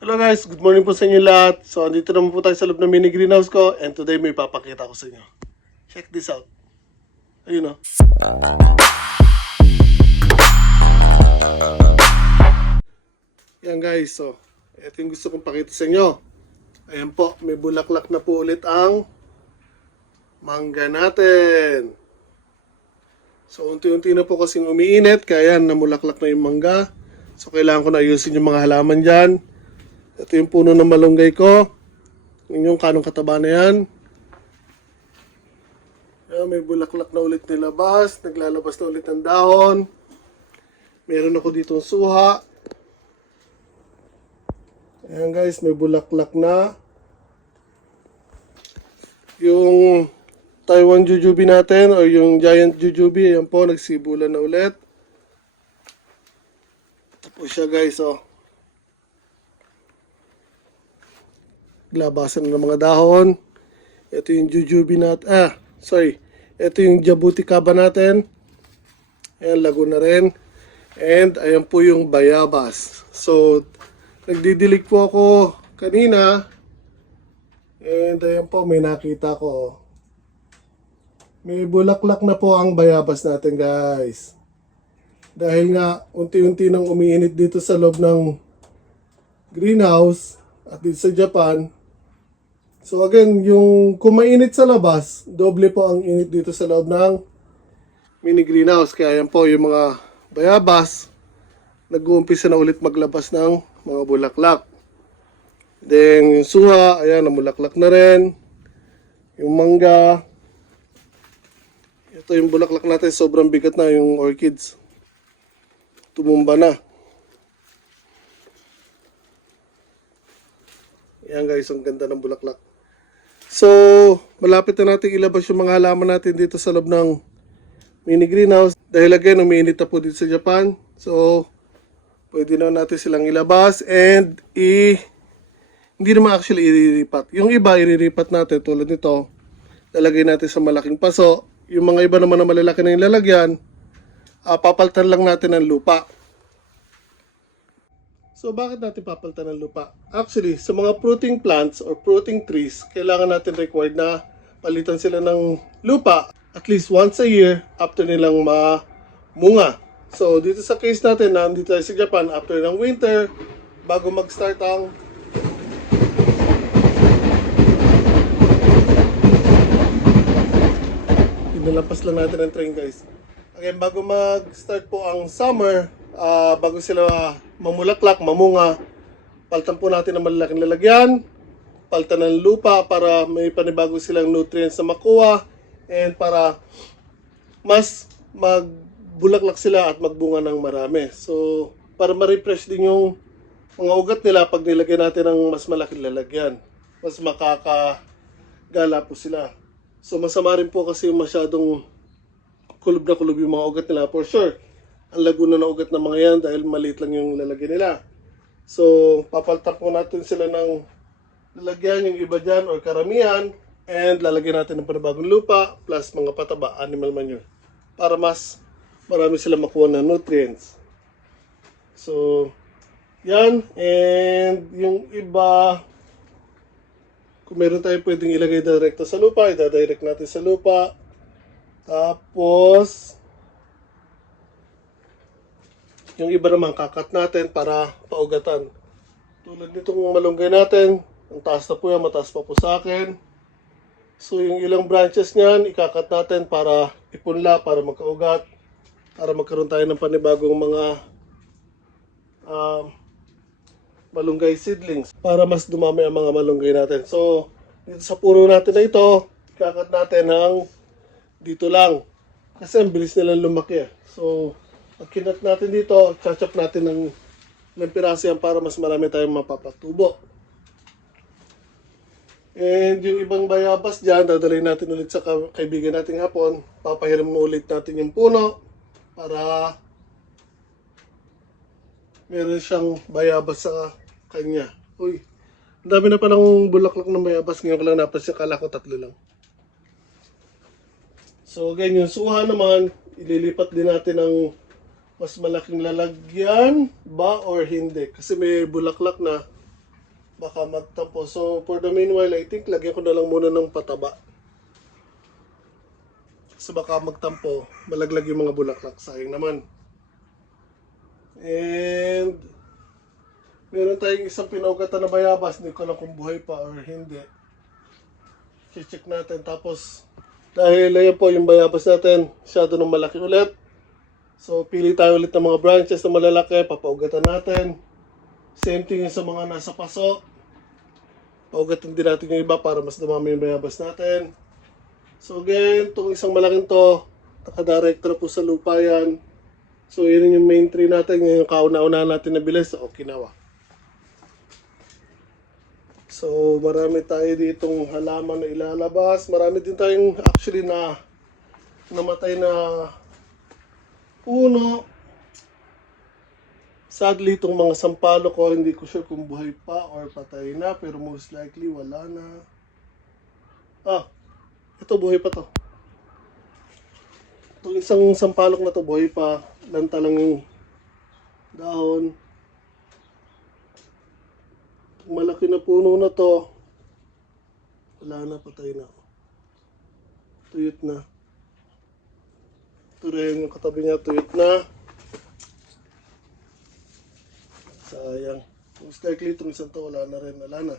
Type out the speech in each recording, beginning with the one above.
Hello guys, good morning po sa inyo lahat. So, andito naman po tayo sa loob ng mini greenhouse ko and today may papakita ko sa inyo. Check this out. Ayun oh. o. Yan guys, so, ito yung gusto kong pakita sa inyo. Ayan po, may bulaklak na po ulit ang mangga natin. So, unti-unti na po kasing umiinit, kaya namulaklak na yung mangga. So, kailangan ko na ayusin yung mga halaman dyan. Ito yung puno ng malunggay ko. Yung kanong kataba na yan. Ayan, may bulaklak na ulit nilabas. Naglalabas na ulit ng dahon. Meron ako ditong suha. Ayan guys, may bulaklak na. Yung Taiwan Jujube natin o yung Giant Jujube, ayan po, nagsibulan na ulit. Po siya guys, oh. Labasan na ng mga dahon. Ito yung Jujube natin. Ah, sorry. Ito yung Jabuticaba natin. Ayan, lago na rin. And ayan po yung Bayabas. So, nagdidilig po ako kanina. And ayan po, may nakita ko. May bulaklak na po ang bayabas natin guys. Dahil nga, unti-unti nang umiinit dito sa loob ng greenhouse at dito sa Japan. So again, yung kung mainit sa labas, doble po ang init dito sa loob ng mini greenhouse. Kaya yan po yung mga bayabas, nag-uumpisa na ulit maglabas ng mga bulaklak. Then yung suha, ayan, namulaklak na rin. Yung mangga, ito yung bulaklak natin, sobrang bigat na yung orchids. Tumumba na. Yan guys, ang ganda ng bulaklak. So, malapit na natin ilabas yung mga halaman natin dito sa loob ng mini greenhouse. Dahil again, umiinit na po dito sa Japan. So, pwede na natin silang ilabas and i... Hindi naman actually iriripat. Yung iba, iriripat natin tulad nito. Lalagay natin sa malaking paso. Yung mga iba naman na malalaki na yung lalagyan, ah, papaltan lang natin ng lupa. So, bakit natin papalitan ng lupa? Actually, sa mga fruiting plants or fruiting trees, kailangan natin required na palitan sila ng lupa at least once a year after nilang mamunga. So, dito sa case natin, nandito tayo sa Japan, after ng winter, bago mag-start ang Pinalampas lang natin ang train guys. Again, bago mag-start po ang summer, ah, bago sila mamulaklak, mamunga, paltan po natin ng malalaking lalagyan, paltan ng lupa para may panibago silang nutrients na makuha, and para mas magbulaklak sila at magbunga ng marami. So, para ma-refresh din yung mga ugat nila pag nilagay natin ng mas malaking lalagyan. Mas makakagala po sila. So masama rin po kasi masyadong kulob na kulob yung mga ugat nila for sure. Ang laguna ng ugat ng mga yan dahil maliit lang yung lalagyan nila. So papaltak po natin sila ng lalagyan yung iba dyan or karamihan and lalagyan natin ng panibagong lupa plus mga pataba, animal manure para mas marami sila makuha ng nutrients. So, yan. And yung iba, kung meron tayo pwedeng ilagay direkto sa lupa, ida-direct natin sa lupa. Tapos, yung iba naman kakat natin para paugatan. Tulad nitong malunggay natin, ang taas na po yan, mataas pa po sa akin. So yung ilang branches niyan, ikakat natin para ipunla, para magkaugat, para magkaroon tayo ng panibagong mga um, malunggay seedlings para mas dumami ang mga malunggay natin. So, dito sa puro natin na ito, ikakat natin ng dito lang. Kasi ang bilis nilang lumaki. eh. So, pag kinat natin dito, chachap natin ng ng yan para mas marami tayong mapapatubo. And yung ibang bayabas dyan, dadalhin natin ulit sa ka- kaibigan nating hapon. Papahiram mo ulit natin yung puno para meron siyang bayabas sa kanya. Uy, ang dami na palang bulaklak ng bayabas. Ngayon ko lang napansin, kala ko tatlo lang. So again, yung suha naman, ililipat din natin ng mas malaking lalagyan ba or hindi. Kasi may bulaklak na baka magtampo. So, for the meanwhile, I think lagyan ko na lang muna ng pataba. Kasi baka magtampo, malaglag yung mga bulaklak. Sayang naman. And, meron tayong isang pinaugatan na bayabas. Hindi ko alam kung buhay pa or hindi. check natin. Tapos, dahil ayan po yung bayabas natin, masyado nang malaki ulit. So, pili tayo ulit ng mga branches na malalaki, papaugatan natin. Same thing yung sa mga nasa paso. Paugatan din natin yung iba para mas dumami yung bayabas natin. So again, itong isang malaking to, nakadirect na po sa lupa yan. So yun yung main tree natin, yung kauna-una natin na bilis sa Okinawa. So marami tayo ditong halaman na ilalabas. Marami din tayong actually na namatay na puno. Sadly, itong mga sampalo ko, hindi ko sure kung buhay pa or patay na, pero most likely wala na. Ah, ito buhay pa to. Itong isang sampalok na to, buhay pa. Lanta lang yung dahon. Itong malaki na puno na to, wala na, patay na. Tuyot na. Ito yung katabi niya, tuyot na. Sayang. Most likely itong isang to wala na rin. Wala na.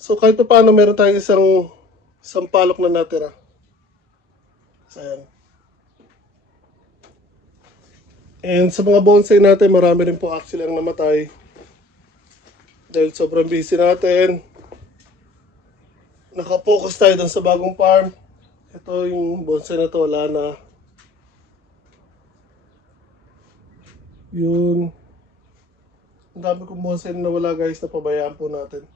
So kahit pa paano meron tayong isang sampalok na natira. Sayang. And sa mga bonsai natin, marami rin po actually ang namatay. Dahil sobrang busy natin. Nakapokus tayo dun sa bagong farm. Ito yung bonsai na to, wala na. Yun. Ang dami kong bonsai na nawala guys, napabayaan po natin.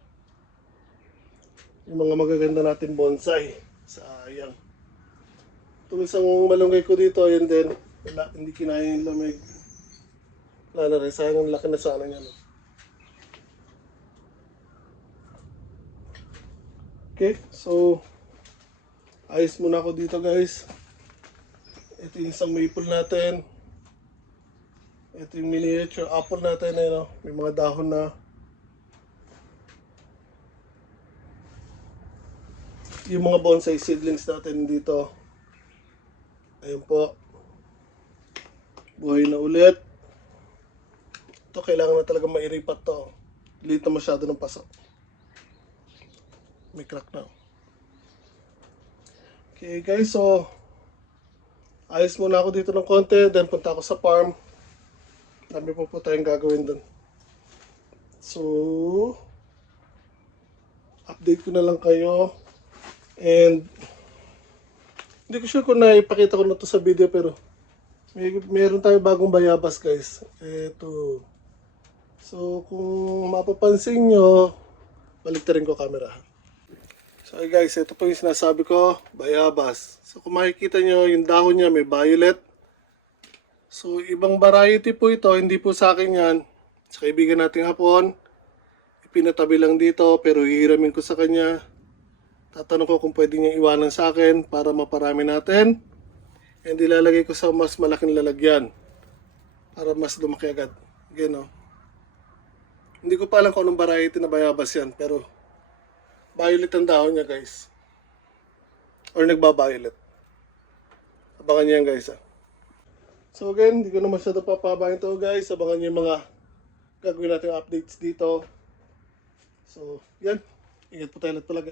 Yung mga magaganda natin bonsai. Sayang. Itong isang malunggay ko dito, yun din. Wala, hindi kinaya yung lamig. Wala na rin, sayang ang laki na sana niya. No? Okay, so ayos muna ako dito guys. Ito yung isang maple natin. Ito yung miniature apple natin, eh, no? may mga dahon na. Yung mga bonsai seedlings natin dito. Ayun po. Buhay na ulit. Ito kailangan na talaga mairipat to. Liit na masyado ng pasok. May crack na. Okay guys, so ayos muna ako dito ng konti, then punta ako sa farm. Dami po po tayong gagawin doon. So, update ko na lang kayo. And, hindi ko sure kung naipakita ko na to sa video pero may, meron tayong bagong bayabas guys. Ito. So, kung mapapansin nyo, balik rin ko camera. So guys, ito po yung sinasabi ko, bayabas. So kung makikita nyo, yung dahon niya may violet. So ibang variety po ito, hindi po sa akin yan. Sa kaibigan nating hapon, ipinatabi lang dito pero hihiramin ko sa kanya. Tatanong ko kung pwede niya iwanan sa akin para maparami natin. And ilalagay ko sa mas malaking lalagyan para mas lumaki agad. Again, oh. Hindi ko pa alam kung anong variety na bayabas yan pero violet ang dahon niya guys. Or nagba-violet. Abangan niyo yan guys ah. So again, hindi ko na masyado papabayan to guys. Abangan nyo yung mga gagawin natin updates dito. So, yan. Ingat po tayo lahat talaga.